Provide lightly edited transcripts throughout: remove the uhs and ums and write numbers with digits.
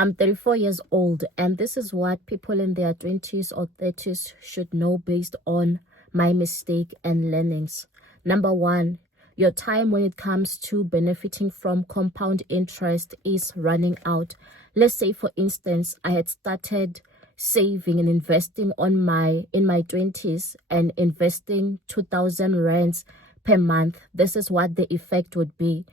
I'm 34 years old, and this is what people in their 20s or 30s should know based on my mistake and learnings. Number one, your time when it comes to benefiting from compound interest is running out. Let's say, for instance, I had started saving and investing in my 20s and investing 2,000 rands per month. This is what the effect would be.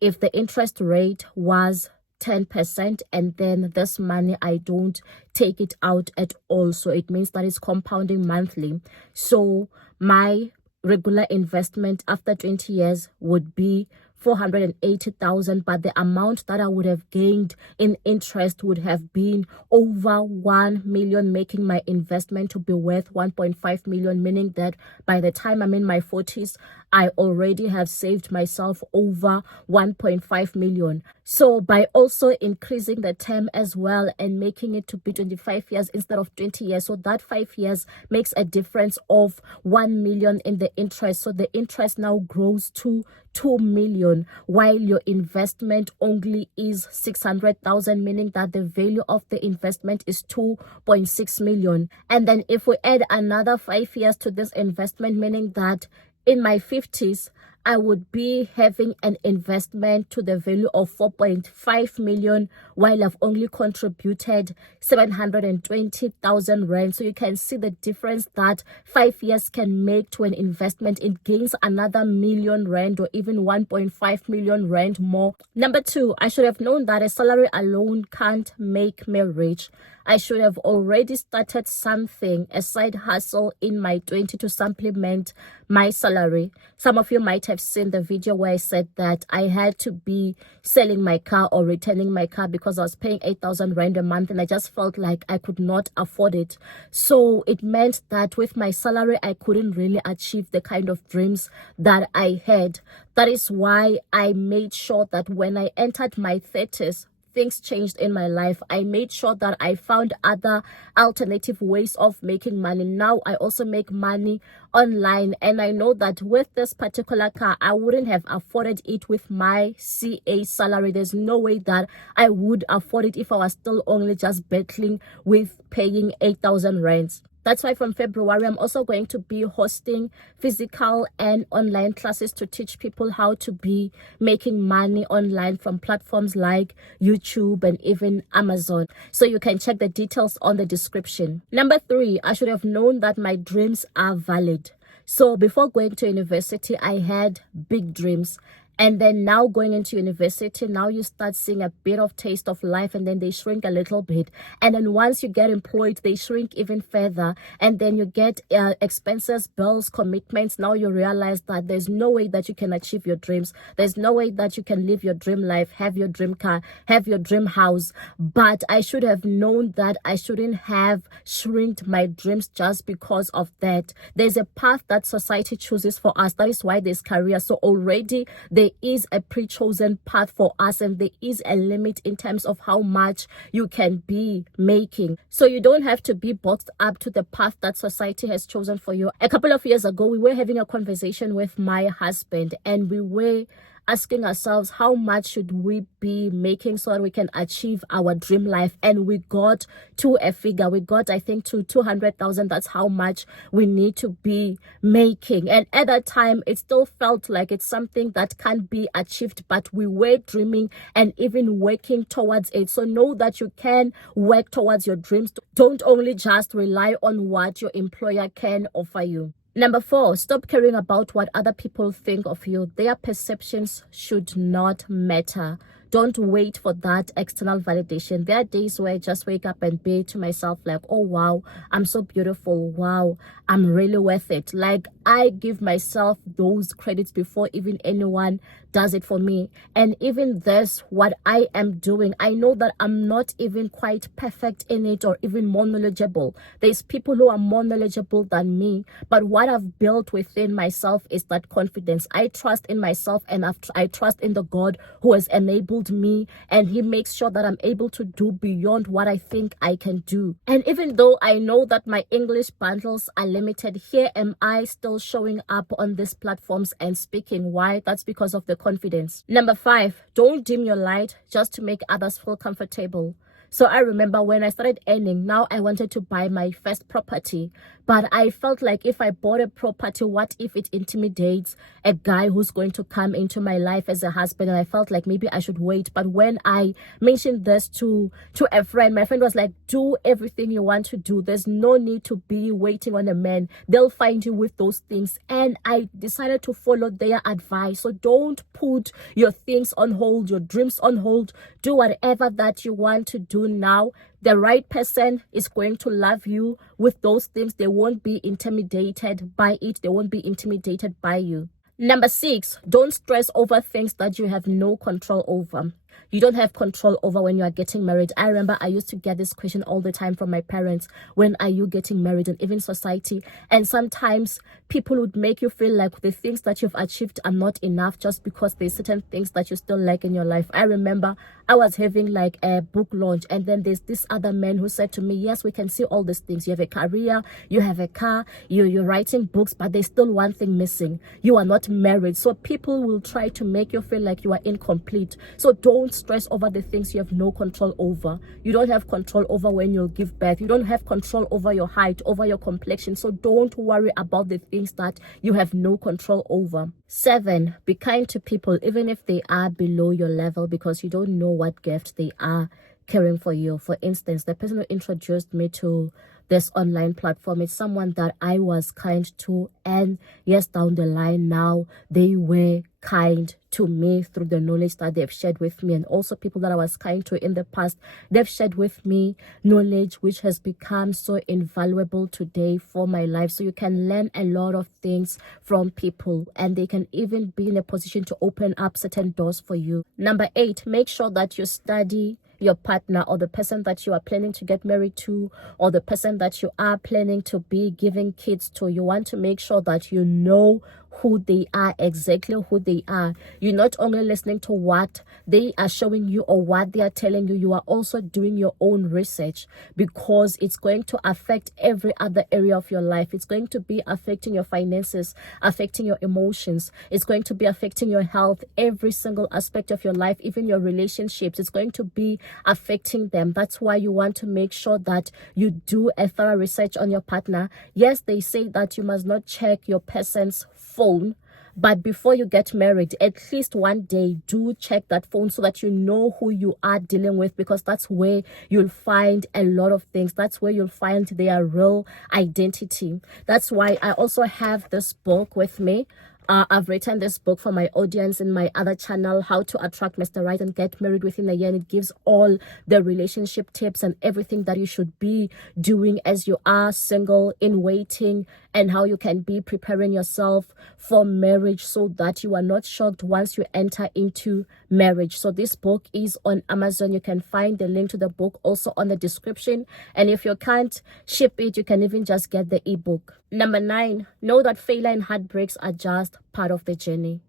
If the interest rate was 10% and then this money I don't take it out at all, so it means that it's compounding monthly. So my regular investment after 20 years would be 480,000, but the amount that I would have gained in interest would have been over 1 million, making my investment to be worth 1.5 million, meaning that by the time I'm in my 40s, I already have saved myself over 1.5 million. So by also increasing the term as well and making it to be 25 years instead of 20 years, so that 5 years makes a difference of 1 million in the interest. So the interest now grows to 2 million, while your investment only is 600,000, meaning that the value of the investment is 2.6 million. And then if we add another 5 years to this investment, meaning that in my 50s, I would be having an investment to the value of 4.5 million, while I've only contributed 720,000 rand. So you can see the difference that 5 years can make to an investment. It gains another million rand or even 1.5 million rand more. Number two, I should have known that a salary alone can't make me rich. I should have already started something, a side hustle in my 20 to supplement my salary. Some of you might have seen the video where I said that I had to be selling my car or returning my car because I was paying 8,000 rand a month and I just felt like I could not afford it. So it meant that with my salary, I couldn't really achieve the kind of dreams that I had. That is why I made sure that when I entered my 30s, things changed in my life. I made sure that I found other alternative ways of making money. Now I also make money online, and I know that with this particular car, I wouldn't have afforded it with my CA salary. There's no way that I would afford it if I was still only just battling with paying 8,000 rands. That's why from February, I'm also going to be hosting physical and online classes to teach people how to be making money online from platforms like YouTube and even Amazon. So you can check the details on the description. Number three, I should have known that my dreams are valid. So before going to university, I had big dreams. And then now going into university, now you start seeing a bit of taste of life, and then they shrink a little bit. And then once you get employed, they shrink even further. And then you get expenses, bills, commitments. Now you realize that there's no way that you can achieve your dreams. There's no way that you can live your dream life, have your dream car, have your dream house. But I should have known that I shouldn't have shrinked my dreams just because of that. There's a path that society chooses for us. That is why there's career. So already there is a pre-chosen path for us, and there is a limit in terms of how much you can be making. So you don't have to be boxed up to the path that society has chosen for you. A couple of years ago, we were having a conversation with my husband, and we were asking ourselves, how much should we be making so that we can achieve our dream life? And we got to a figure. We got, I think, to 200,000. That's how much we need to be making. And at that time, it still felt like it's something that can't be achieved, but we were dreaming and even working towards it. So know that you can work towards your dreams. Don't only just rely on what your employer can offer you. Number four, stop caring about what other people think of you. Their perceptions should not matter. Don't wait for that external validation. There are days where I just wake up and be to myself like, oh, wow, I'm so beautiful. Wow, I'm really worth it. Like, I give myself those credits before even anyone does it for me. And even this, what I am doing, I know that I'm not even quite perfect in it or even more knowledgeable. There's people who are more knowledgeable than me. But what I've built within myself is that confidence. I trust in myself, and I trust in the God who has enabled me, and he makes sure that I'm able to do beyond what I think I can do. And even though I know that my English bundles are limited, here am I still showing up on these platforms and speaking. Why? That's because of the confidence. Number five, don't dim your light just to make others feel comfortable. So I remember when I started earning, now I wanted to buy my first property. But I felt like if I bought a property, what if it intimidates a guy who's going to come into my life as a husband? And I felt like maybe I should wait. But when I mentioned this to a friend, my friend was like, do everything you want to do. There's no need to be waiting on a man. They'll find you with those things. And I decided to follow their advice. So don't put your things on hold, your dreams on hold. Do whatever that you want to do now. The right person is going to love you with those things. They won't be intimidated by it. They won't be intimidated by you. Number 6, don't stress over things that you have no control over. You don't have control over when you are getting married. I remember I used to get this question all the time from my parents. When are you getting married? And even society. And sometimes people would make you feel like the things that you've achieved are not enough just because there's certain things that you still like in your life. I remember I was having like a book launch, and then there's this other man who said to me, yes, we can see all these things. You have a career, you have a car, you're writing books, but there's still one thing missing. You are not married. So people will try to make you feel like you are incomplete. So don't stress over the things you have no control over. You don't have control over when you'll give birth. You don't have control over your height, over your complexion. So don't worry about the things that you have no control over. 7, be kind to people, even if they are below your level, because you don't know what gift they are caring for you. For instance, the person who introduced me to this online platform is someone that I was kind to, and yes, down the line now they were kind to me through the knowledge that they've shared with me. And also people that I was kind to in the past, they've shared with me knowledge which has become so invaluable today for my life. So you can learn a lot of things from people, and they can even be in a position to open up certain doors for you. Number 8, make sure that you study your partner, or the person that you are planning to get married to, or the person that you are planning to be giving kids to. You want to make sure that you know who they are, exactly who they are. You're not only listening to what they are showing you or what they are telling you, you are also doing your own research, because it's going to affect every other area of your life. It's going to be affecting your finances, affecting your emotions. It's going to be affecting your health, every single aspect of your life, even your relationships. It's going to be affecting them. That's why you want to make sure that you do a thorough research on your partner. Yes, they say that you must not check your person's phone, but before you get married, at least one day, do check that phone so that you know who you are dealing with, because that's where you'll find a lot of things. That's where you'll find their real identity. That's why I also have this book with me. I've written this book for my audience in my other channel, How to Attract Mr. Right and Get Married Within a Year. And it gives all the relationship tips and everything that you should be doing as you are single, in waiting, and how you can be preparing yourself for marriage so that you are not shocked once you enter into marriage. So this book is on Amazon. You can find the link to the book also on the description. And if you can't ship it, you can even just get the ebook. Number 9, know that failure and heartbreaks are just part of the journey.